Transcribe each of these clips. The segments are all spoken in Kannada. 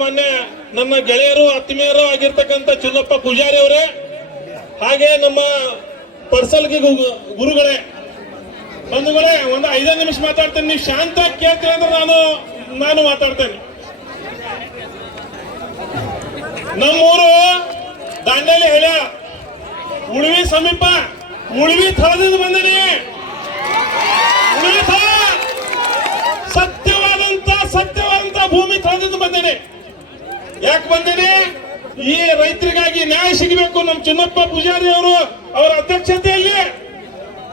ಮಾನ್ಯ ನನ್ನ ಗೆಳೆಯರು, ಆತ್ಮೀಯರು ಆಗಿರ್ತಕ್ಕಂಥ ಚುನ್ನಪ್ಪ ಪೂಜಾರಿ ಅವರೇ, ಹಾಗೆ ನಮ್ಮ ಪರ್ಸಲ್ಗೆ ಗುರುಗಳೇ. ಬಂಧುಗಳೇ, ಒಂದು ಐದೈದು ನಿಮಿಷ ಮಾತಾಡ್ತೇನೆ. ನೀವು ಶಾಂತ ಕೇಳ್ತೀರಿ ಅಂದ್ರೆ ನಾನು ನಾನು ಮಾತಾಡ್ತೇನೆ. ನಮ್ಮೂರು ದಾಂಡೇಲಿ ಹೇಳ ಉಳಿವಿ ಸಮೀಪ, ಉಳಿವಿ ಥಳದಿಂದ ಬಂದಿನಿ. ಉಳಿವಿ ಥಳ ಯಾಕೆ ಬಂದಿದೆ? ಈ ರೈತರಿಗಾಗಿ ನ್ಯಾಯ ಸಿಗಬೇಕು ನಮ್ಮ ಚಿನ್ನಪ್ಪ ಪೂಜಾರಿ ಅವರು, ಅವರ ಅಧ್ಯಕ್ಷತೆಯಲ್ಲಿ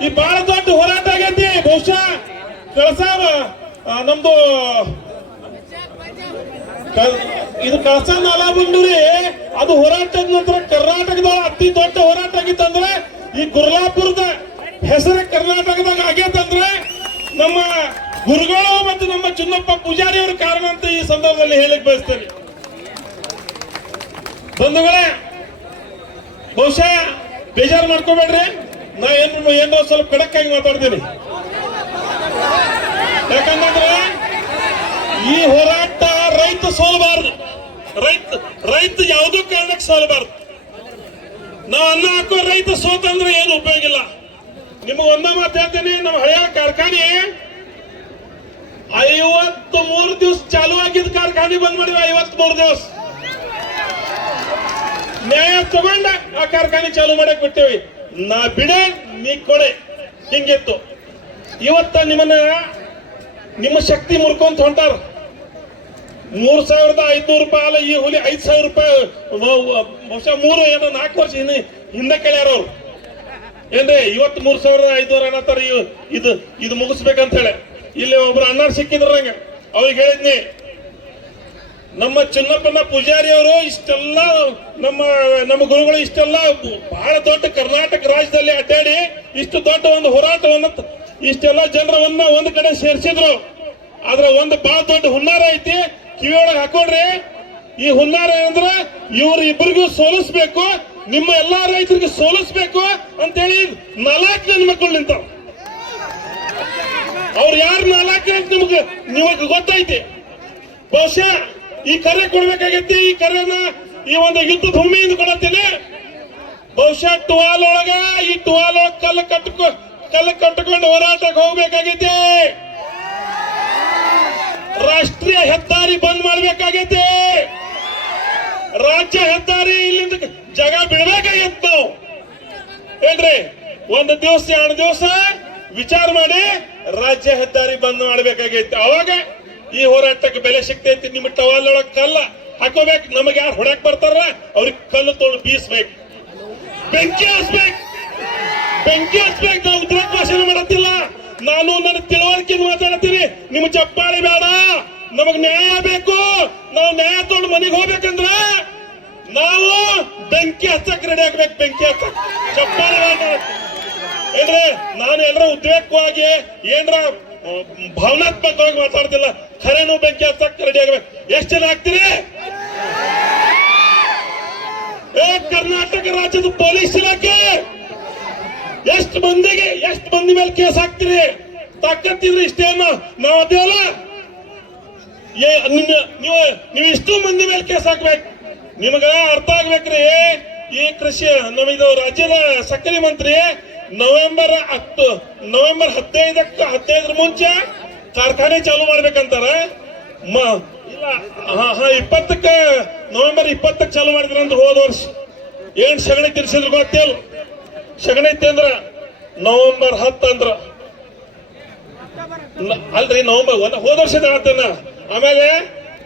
ಈ ಬಹಳ ದೊಡ್ಡ ಹೋರಾಟ ಆಗೈತಿ. ಬಹುಶಃ ಕಳಸ ನಮ್ದು ಇದು ಕಳಸ ನಾಲಾ ಬಂದೂರಿ ಅದು ಹೋರಾಟದ ನಂತರ ಕರ್ನಾಟಕದ ಅತಿ ದೊಡ್ಡ ಹೋರಾಟ ಆಗಿತ್ತಂದ್ರೆ, ಈ ಗುರ್ಲಾಪುರದ ಹೆಸರು ಕರ್ನಾಟಕದಾಗ ಆಗೈತಂದ್ರೆ, ನಮ್ಮ ಗುರುಗಳು ಮತ್ತು ನಮ್ಮ ಚಿನ್ನಪ್ಪ ಪೂಜಾರಿ ಅವರು ಕಾರಣ ಅಂತ ಈ ಸಂದರ್ಭದಲ್ಲಿ ಹೇಳಕ್ ಬಯಸ್ತೇನೆ. ಬಂಧುಗಳೇ, ಬಹುಶಃ ಬೇಜಾರು ಮಾಡ್ಕೋಬೇಡ್ರಿ. ನಾ ಏನು ಏನೋ ಸ್ವಲ್ಪ ಖಡಕ್ ಮಾತಾಡ್ತೀನಿ. ಯಾಕಂದ್ರೆ ಈ ಹೋರಾಟ ರೈತ ಸೋಲಬಾರದು. ರೈತ ರೈತ ಯಾವುದೋ ಕಾರಣಕ್ಕೆ ಸೋಲಬಾರದು. ನಾವು ಅನ್ನ ಹಾಕೋ ರೈತ ಸೋತಂದ್ರೆ ಏನು ಉಪಯೋಗ ಇಲ್ಲ. ನಿಮಗೆ ಒಂದ ಮಾತು ಹೇಳ್ತೀನಿ, ನಮ್ಮ ಹಳೆಯ ಕಾರ್ಖಾನೆ ಐವತ್ತು ಮೂರು ದಿವಸ ಚಾಲು ಆಗಿದ್ದ ಕಾರ್ಖಾನೆ ಬಂದ್ ಮಾಡಿವಿ ಐವತ್ ಮೂರು ದಿವಸ. ನ್ಯಾಯ ತಗೊಂಡ ಆ ಕಾರ್ಖಾನೆ ಚಾಲು ಮಾಡಕ್ ಬಿಡ್ತೇವೆ. ನಾ ಬಿಡೆ, ನೀ ಕೊಡೆ. ಹಿಂಗಿತ್ತು. ಇವತ್ತ ನಿಮ್ಮನ್ನ ನಿಮ್ಮ ಶಕ್ತಿ ಮುರ್ಕೊಂತ ಹೊಂಟಾರ. ಮೂರ್ ಸಾವಿರದ ಐದ್ನೂರು ರೂಪಾಯಿ ಅಲ್ಲ, ಈ ಹುಲಿ ಐದ್ ಸಾವಿರ ರೂಪಾಯಿ ಬಹುಶಃ ಮೂರು ಏನೋ ನಾಲ್ಕು ವರ್ಷ ಹಿಂದೆ ಹಿಂದೆ ಅವ್ರು. ಏನ್ರಿ, ಇವತ್ತು ಮೂರ್ ಸಾವಿರದ ಐದ್ನೂರ ಅನ್ನತ್ತಾರ ಇದು ಇದು ಮುಗಿಸ್ಬೇಕಂತ ಹೇಳಿ. ಇಲ್ಲಿ ಒಬ್ರು ಅಣ್ಣಾರ್ ಸಿಕ್ಕಿದ್ರ ನಂಗೆ. ಅವ್ರಿಗೆ ಹೇಳಿದ್ನಿ ನಮ್ಮ ಚಿನ್ನಪ್ಪನ ಪೂಜಾರಿ ಅವರು ಇಷ್ಟೆಲ್ಲ ನಮ್ಮ ನಮ್ಮ ಗುರುಗಳು ಇಷ್ಟೆಲ್ಲ ಬಹಳ ದೊಡ್ಡ ಕರ್ನಾಟಕ ರಾಜ್ಯದಲ್ಲಿ ಅಡ್ಡಾಡಿ ಇಷ್ಟು ದೊಡ್ಡ ಒಂದು ಹೋರಾಟವನ್ನ ಇಷ್ಟೆಲ್ಲ ಜನರವನ್ನ ಒಂದು ಕಡೆ ಸೇರಿಸಿದ್ರು. ಆದ್ರೆ ಒಂದು ಬಹಳ ದೊಡ್ಡ ಹುನ್ನಾರ ಐತಿ. ಕಿವಿಯೊಳಗೆ ಹಾಕೊಂಡ್ರಿ ಈ ಹುನ್ನಾರ ಏನಂದ್ರೆ ಇವ್ರ ಇಬ್ಬರಿಗೂ ಸೋಲಿಸ್ಬೇಕು, ನಿಮ್ಮ ಎಲ್ಲಾ ರೈತರಿಗೆ ಸೋಲಿಸ್ಬೇಕು ಅಂತೇಳಿ ನಾಲ್ಕು ಜನ ಮಕ್ಕಳು ನಿಂತಾವ. ಅವ್ರು ಯಾರು ನಾಲ್ಕು ಅಂತ ನಿಮಗೆ ನಿಮಗೆ ಗೊತ್ತೈತಿ. ಬಹುಶಃ ಈ ಕರೆ ಕೊಡ್ಬೇಕಾಗೈತಿ ಈ ಕರೆನ ಈ ಒಂದು ಯುದ್ಧ ಭೂಮಿಯಿಂದ ಕೊಡತ್ತೀನಿ. ಬಹುಶಃ ಟುವಾಲ್ ಒಳಗ ಈ ಟುವಾಲ್ ಒಳಗ ಕಲ್ಲು ಕಟ್ಕೊ, ಕಲ್ಲು ಕಟ್ಟಿಕೊಂಡು ಹೋರಾಟಕ್ಕೆ ಹೋಗ್ಬೇಕಾಗೈತಿ. ರಾಷ್ಟ್ರೀಯ ಹೆದ್ದಾರಿ ಬಂದ್ ಮಾಡ್ಬೇಕಾಗೈತಿ. ರಾಜ್ಯ ಹೆದ್ದಾರಿ ಇಲ್ಲಿಂದ ಜಾಗ ಬಿಡ್ಬೇಕಾಗೈತಿ. ನಾವು ಏನ್ರಿ ಒಂದು ದಿವಸ, ಎರಡು ದಿವಸ ವಿಚಾರ ಮಾಡಿ ರಾಜ್ಯ ಹೆದ್ದಾರಿ ಬಂದ್ ಮಾಡ್ಬೇಕಾಗೈತಿ. ಅವಾಗ ಈ ಹೋರಾಟಕ್ಕೆ ಬೆಲೆ ಸಿಗ್ತೈತಿ ನಿಮ್ಮ ಟವಲ್ ಒಳಗ್ ಕಲ್ಲ ಹಾಕೋಬೇಕು. ನಮಗೆ ಯಾರು ಹೊಡಕ್ ಬರ್ತಾರ? ಅವ್ರಿಗೆ ಕಲ್ಲು ತೊಳ್ ಬೀಸ್ಬೇಕು. ಬೆಂಕಿ ಹಚ್ಬೇಕು. ಬೆಂಕಿ ಹಚ್ಬೇಕು. ನಾವು ಉದ್ರೇಕ ಭಾಷಣ ಮಾಡತ್ತಿಲ್ಲ. ನಾನು ನನ್ನ ತಿಳುವಳಿಕೆ ಮಾತಾಡ್ತೀನಿ. ನಿಮ್ಮ ಚಪ್ಪಾಳಿ ಬೇಡ. ನಮಗ್ ನ್ಯಾಯ ಬೇಕು. ನಾವು ನ್ಯಾಯ ತೊಳ್ ಮನೆಗೆ ಹೋಗ್ಬೇಕಂದ್ರ ನಾವು ಬೆಂಕಿ ಹಚ್ಚಕ್ ರೆಡಿ ಆಗ್ಬೇಕು. ಬೆಂಕಿ ಹಚ್ಚಕ್. ಚಪ್ಪಾಳಿ ಬೇಡ. ಏನ್ರಿ ನಾನು ಎಲ್ಲರ ಉದ್ವೇಗವಾಗಿ ಏನ್ರ ಭಾವನಾತ್ಮಕವಾಗಿ ಮಾತಾಡ್ತಿಲ್ಲ. ಖರೇನು ಬೆಂಕಿ ಹಚ್ಚಕ್ ರೆಡಿ ಆಗ್ಬೇಕು ಎಷ್ಟು ಜನ ಆಗ್ತೀರಿ? ಕರ್ನಾಟಕ ರಾಜ್ಯದ ಪೊಲೀಸ್ ಇಲಾಖೆ! ಎಷ್ಟು ಮಂದಿಗೆ, ಎಷ್ಟು ಮಂದಿ ಮೇಲೆ ಕೇಸ್ ಹಾಕ್ತೀರಿ? ತಾಕತ್ತಿದ್ರೆ ಇಷ್ಟೇನು? ನಾವು ಅದೇವಲ್ಲ ನೀವು ನೀವು ಇಷ್ಟು ಮಂದಿ ಮೇಲೆ ಕೇಸ್ ಹಾಕ್ಬೇಕು. ನಿಮಗ ಅರ್ಥ ಆಗ್ಬೇಕ್ರಿ. ಈ ಕೃಷಿ ನಮಗಿದು ರಾಜ್ಯದ ಸಕ್ಕರೆ ಮಂತ್ರಿ ನವೆಂಬರ್ ಹತ್ತು, ನವೆಂಬರ್ ಹದಿನೈದಕ್ಕ ಹದಿನೈದರ ಮುಂಚೆ ಕಾರ್ಖಾನೆ ಚಾಲು ಮಾಡ್ಬೇಕಂತಾರ. ಇಪ್ಪತ್ತಕ್ಕ, ನವೆಂಬರ್ ಇಪ್ಪತ್ತಕ್ಕೆ ಚಾಲು ಮಾಡಿದ್ರ ಅಂದ್ರೆ ಹೋದ ವರ್ಷ. ಏನ್ ಸಗಣಿ ತಿರ್ಸಿದ್ರು ಗೊತ್ತಿಲ್ಲ ಸಗಣಿ ಅಂದ್ರ ನವೆಂಬರ್ ಹತ್ತು ಅಂದ್ರ. ಅಲ್ರಿ, ನವೆಂಬರ್ ಒಂದ್ ಹೋದ ವರ್ಷ ಹೇಳ್ತೇನ ಆಮೇಲೆ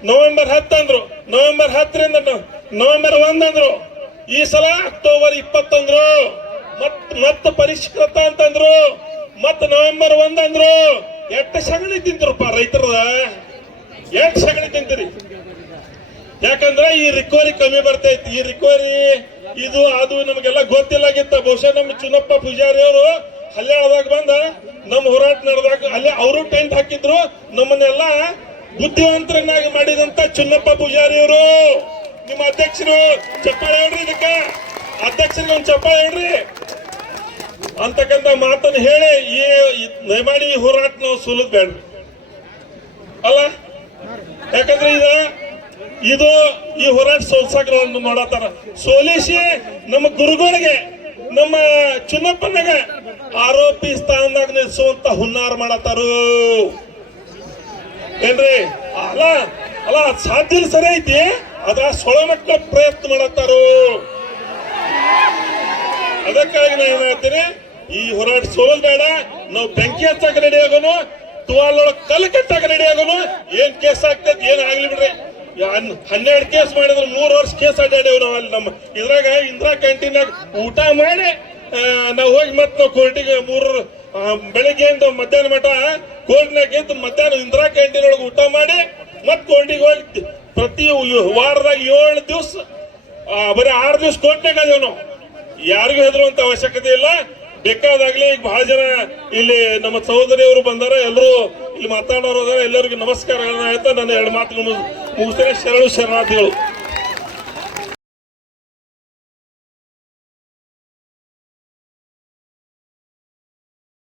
ನವೆಂಬರ್ ಹತ್ತು ಅಂದ್ರು. ನವೆಂಬರ್ ಹತ್ತರಿಂದ ನವೆಂಬರ್ ಒಂದ್ ಅಂದ್ರು. ಈ ಸಲ ಅಕ್ಟೋಬರ್ ಇಪ್ಪತ್ತಂದ್ರು. ಮತ್ ಮತ್ತ ಪರಿಷ್ಕೃತ ಅಂತಂದ್ರು, ಮತ್ ನವೆಂಬರ್ ಒಂದ್ ಅಂದ್ರು ಎಟ್ಟ ಸಗಣಿ ತಿಂತ್ರಪ್ಪ ರೈತರ ಎಟ್ ಸಗಣಿ ತಿಂತೀರಿ? ಯಾಕಂದ್ರೆ ಈ ರಿಕವರಿ ಕಮ್ಮಿ ಬರ್ತೈತಿ. ಈ ರಿಕವರಿ, ಇದು, ಅದು ನಮಗೆಲ್ಲ ಗೊತ್ತಿಲ್ಲಾಗಿತ್ತ. ಬಹುಶಃ ನಮ್ಮ ಚುನ್ನಪ್ಪ ಪೂಜಾರಿ ಅವರು ಹಲ್ಯಾಳದಾಗ ಬಂದ, ನಮ್ಮ ಹೋರಾಟ ನಡೆದಾಗ ಅಲ್ಲೇ ಅವರು ಟೆಂಟ್ ಹಾಕಿದ್ರು, ನಮ್ಮನ್ನೆಲ್ಲ ಬುದ್ಧಿವಂತರನ್ನಾಗಿ ಮಾಡಿದಂತ ಚುನ್ನಪ್ಪ ಪೂಜಾರಿ ಅವರು. ನಿಮ್ಮ ಅಧ್ಯಕ್ಷರು, ಚಪ್ಪಾಳೆ ಹೇಳ್ರಿ ಇದಕ್ಕ. ಅಧ್ಯಕ್ಷರಿಗೆ ಒಂದು ಚಪ್ಪಾಳೆ ಹೇಳ್ರಿ ಅಂತಕ್ಕಂಥ ಮಾತನ್ನು ಹೇಳಿ ಈ ನೈಮಾಡಿ ಹೋರಾಟ ನಾವು ಸೋಲದ್ ಬೇಡ್ರಿ ಅಲ್ಲ? ಯಾಕಂದ್ರೆ ಇದು ಇದು ಈ ಹೋರಾಟ ಸೋಲ್ಸಾಕ ಮಾಡತ್ತಾರ. ಸೋಲಿಸಿ ನಮ್ಮ ಗುರುಗಳಿಗೆ, ನಮ್ಮ ಚಿನ್ನಪ್ಪನಿಗೆ ಆರೋಪಿ ಸ್ಥಾನದಾಗ ನಿಲ್ಸುವಂತ ಹುನ್ನಾರ ಮಾಡತ್ತಾರು. ಏನ್ರಿ? ಅಲ್ಲ ಅಲ್ಲ ಸಾಧ್ಯ ಸರಿ ಐತಿ ಅದ ಸೊಳಮಟ್ಟ ಪ್ರಯತ್ನ ಮಾಡತ್ತಾರು. ಅದಕ್ಕಾಗಿ ನಾನು ಏನ್ ಹೇಳ್ತೀನಿ, ಈ ಹೋರಾಟ ಸೋಲ್ ಬೇಡ, ನಾವು ಬೆಂಕಿ ಹಚ್ಚಾಕ ರೆಡಿ ಆಗೋನು ತುವಾಲೊಳಗೆ ಕಲ್ಲು ಕಟ್ಟಾಕ ರೆಡಿ ಆಗೋನು, ಏನ್ ಕೇಸ್ ಆಗ್ತೈತಿ, ಏನ್ ಆಗ್ಲಿ ಬಿಡ್ರಿ. ಹನ್ನೆರಡು ಕೇಸ್ ಮಾಡಿದ್ರೆ, ಮೂರು ವರ್ಷ ಕೇಸ್ ಅಡ್ಡಾಡೇವ್ ನಾವು ಅಲ್ಲಿ ನಮ್ಮ, ಇದ್ರಾಗ ಇಂದಿರಾ ಕ್ಯಾಂಟೀನ್ಯಾಗ ಊಟ ಮಾಡಿ ನಾವು ಹೋಗಿ ಮತ್ ನಾವು ಕೋರ್ಟಿಗೆ ಮೂರು ಬೆಳಿಗ್ಗೆ ಬೆಳಿಗ್ಗೆಯಿಂದ ಮಧ್ಯಾಹ್ನ ಮಠ ಕೋರ್ಟ್ನಾಗ ಇದ್ದು ಮಧ್ಯಾಹ್ನ ಇಂದಿರಾ ಕ್ಯಾಂಟೀನ್ ಒಳಗೆ ಊಟ ಮಾಡಿ, ಮತ್ತೆ ಕೋರ್ಟಿಗೆ ಹೋಗಿ ಪ್ರತಿ ವಾರದಾಗ ಏಳು ದಿವಸ ಬರೀ ಆರು ದಿವಸ ಕೋರ್ಟ್ನಾಗ ಅದೇವ್ ನಾವು. ಯಾರಿಗೂ ಹೆದರುವಂತ ಅವಶ್ಯಕತೆ ಇಲ್ಲ. ಬೇಕಾದಾಗ್ಲಿ ಈಗ ಬಹಳ ಜನ ಇಲ್ಲಿ ನಮ್ಮ ಸಹೋದರಿಯವರು ಬಂದಾರ. ಎಲ್ಲರೂ ಇಲ್ಲಿ ಮಾತಾಡೋರು ಎಲ್ಲರಿಗೂ ನಮಸ್ಕಾರಗಳನ್ನ ಆಯ್ತಾ ನಾನು ಎರಡು ಮಾತುಗಳು ಮುಗಿಸ್ತೇನೆ. ಶರಣು ಶರಣಾರ್ಥಿಗಳು.